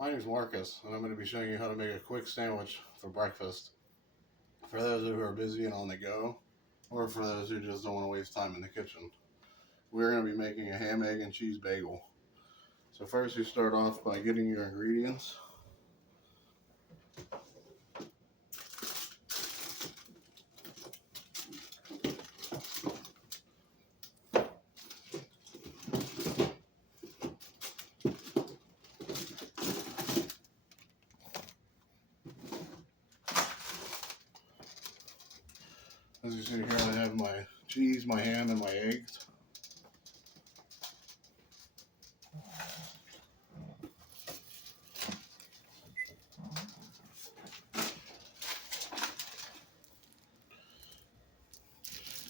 My name is Marcus, and I'm going to be showing you how to make a quick sandwich for breakfast. For those who are busy and on the go, or for those who just don't want to waste time in the kitchen. We're going to be making a ham, egg, and cheese bagel. So first you start off by getting your ingredients. As you see here, I have my cheese, my ham, and my eggs.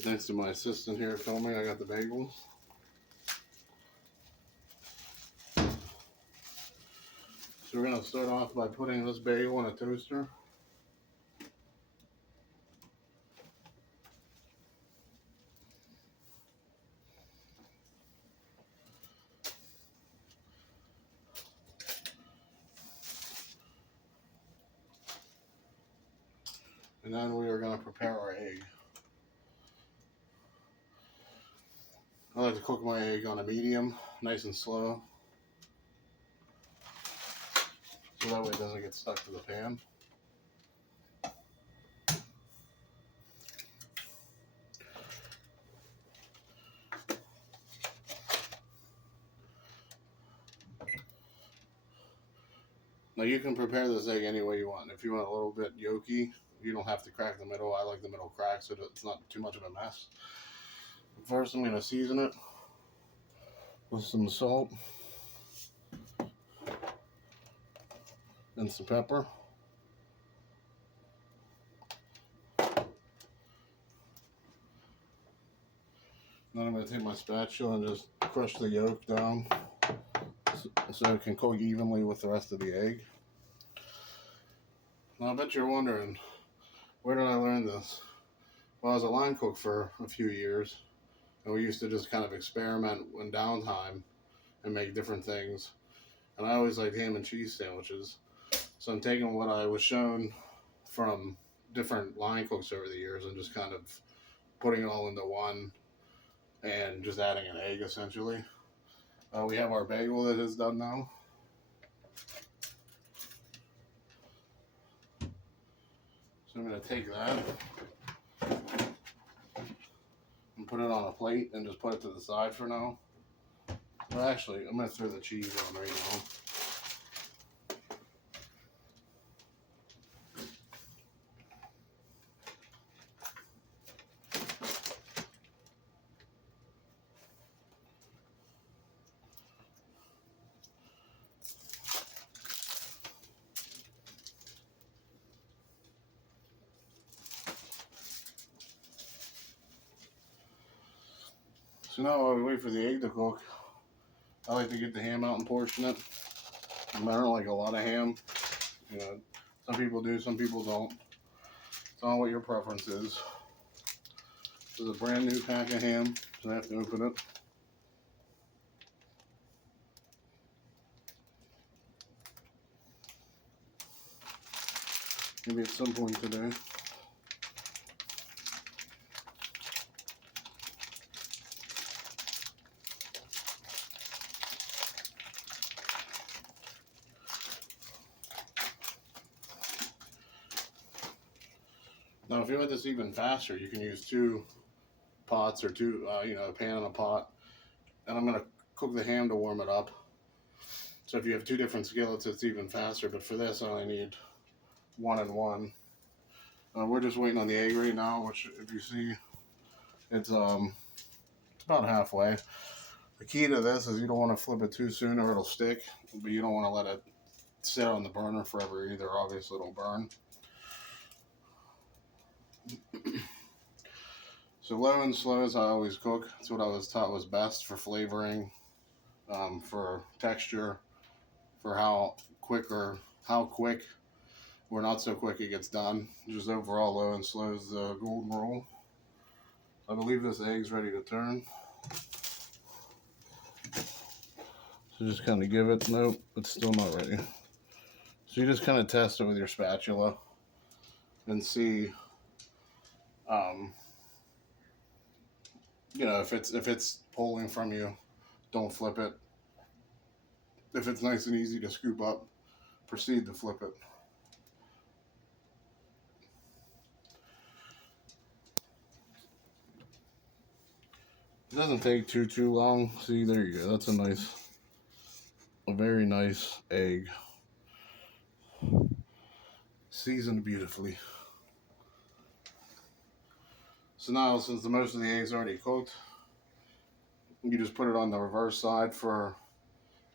Thanks to my assistant here filming, I got the bagels. So we're going to start off by putting this bagel in a toaster. And then we are going to prepare our egg. I like to cook my egg on a medium, nice and slow, so that way it doesn't get stuck to the pan. Now you can prepare this egg any way you want. If you want a little bit yolky, you don't have to crack the middle. I like the middle crack so that it's not too much of a mess. First I'm going to season it with some salt and some pepper. Then I'm going to take my spatula and just crush the yolk down so it can cook evenly with the rest of the egg. Now I bet you're wondering, where did I learn this? Well, I was a line cook for a few years, and we used to just kind of experiment in downtime and make different things. And I always liked ham and cheese sandwiches. So I'm taking what I was shown from different line cooks over the years and just kind of putting it all into one and just adding an egg essentially. We have our bagel that is done now. So I'm going to take that and put it on a plate and just put it to the side for now. Well, actually, I'm going to throw the cheese on right now. So now while we wait for the egg to cook, I like to get the ham out and portion it. I don't like a lot of ham. You know, some people do, some people don't. It's on what your preference is. This is a brand new pack of ham, so I have to open it. Maybe at some point today. Now, if you want this even faster, you can use two pots or a pan and a pot. And I'm going to cook the ham to warm it up. So if you have two different skillets, it's even faster. But for this, I only need one and one. We're just waiting on the egg right now, which, if you see, it's about halfway. The key to this is you don't want to flip it too soon or it'll stick, but you don't want to let it sit on the burner forever either. Obviously, it'll burn. So low and slow as I always cook. That's what I was taught was best for flavoring, for texture, for how quick or not so quick it gets done. Just overall low and slow is the golden rule. I believe this egg's ready to turn. So just kind of give it, nope, it's still not ready. So you just kind of test it with your spatula and see, um, if it's pulling from you, don't flip it. If it's nice and easy to scoop up, proceed to flip it. It doesn't take too long. See, there you go. That's a very nice egg, seasoned beautifully. So now, since the most of the egg's already cooked, you just put it on the reverse side for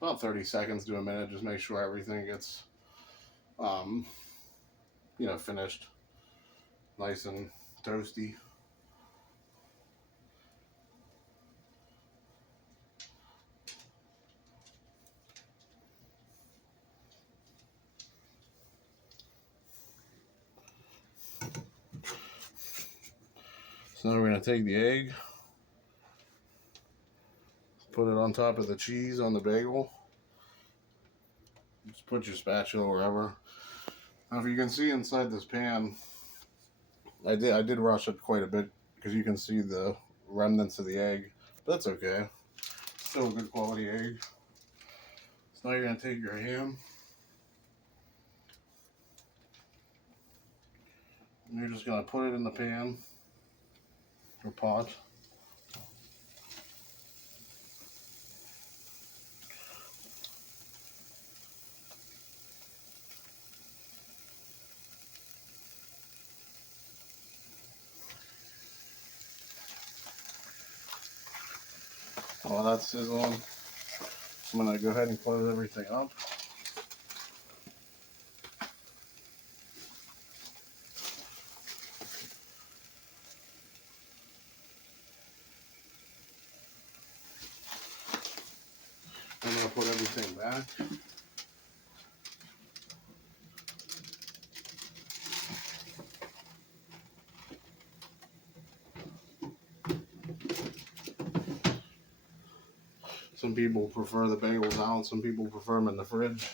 about 30 seconds to a minute. Just make sure everything gets, um, finished, nice and toasty. So now we're going to take the egg, put it on top of the cheese on the bagel. Just put your spatula wherever. Now, if you can see inside this pan, I did rush it quite a bit because you can see the remnants of the egg, but that's okay. Still a good quality egg. So now you're going to take your ham, and you're just going to put it in the pan or pot. While that's sizzling, I'm going to go ahead and close everything up. I'm going to put everything back. Some people prefer the bagels out, some people prefer them in the fridge.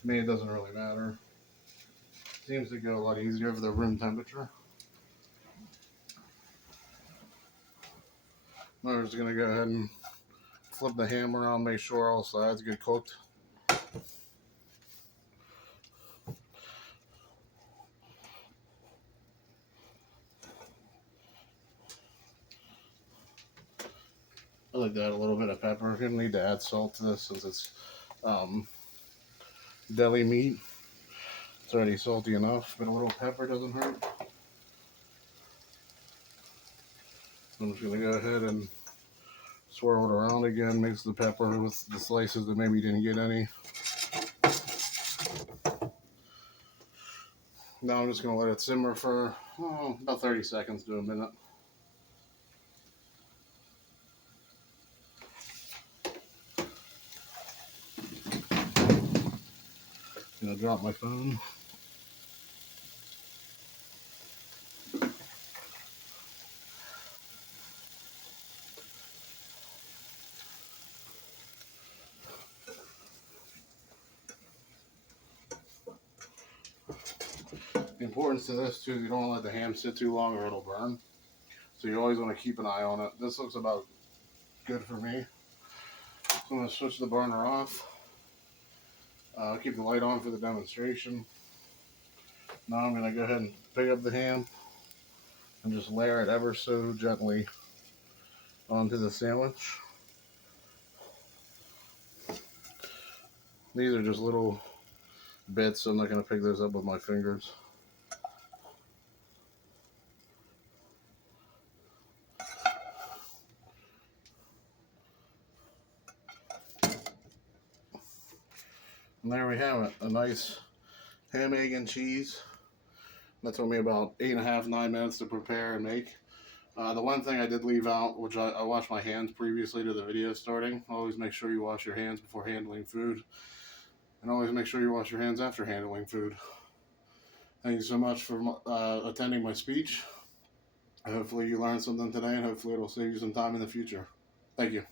To me, it doesn't really matter. Seems to go a lot easier if they're room temperature. I'm just going to go ahead and flip the ham around, make sure all sides get cooked. I like to add a little bit of pepper. You don't need to add salt to this since it's deli meat. It's already salty enough, but a little pepper doesn't hurt. I'm just going to go ahead and swirl it around again, mix the pepper with the slices that maybe didn't get any. Now I'm just going to let it simmer for about 30 seconds to a minute. I'm going to drop my phone. The importance to this too, you don't want to let the ham sit too long or it'll burn. So you always want to keep an eye on it. This looks about good for me. So I'm going to switch the burner off. Keep the light on for the demonstration. Now I'm going to go ahead and pick up the ham and just layer it ever so gently onto the sandwich. These are just little bits, so I'm not going to pick those up with my fingers. And there we have it, a nice ham, egg, and cheese. That took me about 8.5, 9 minutes to prepare and make. The one thing I did leave out, which I washed my hands previously to the video starting. Always make sure you wash your hands before handling food. And always make sure you wash your hands after handling food. Thank you so much for attending my speech. Hopefully you learned something today, and hopefully it'll save you some time in the future. Thank you.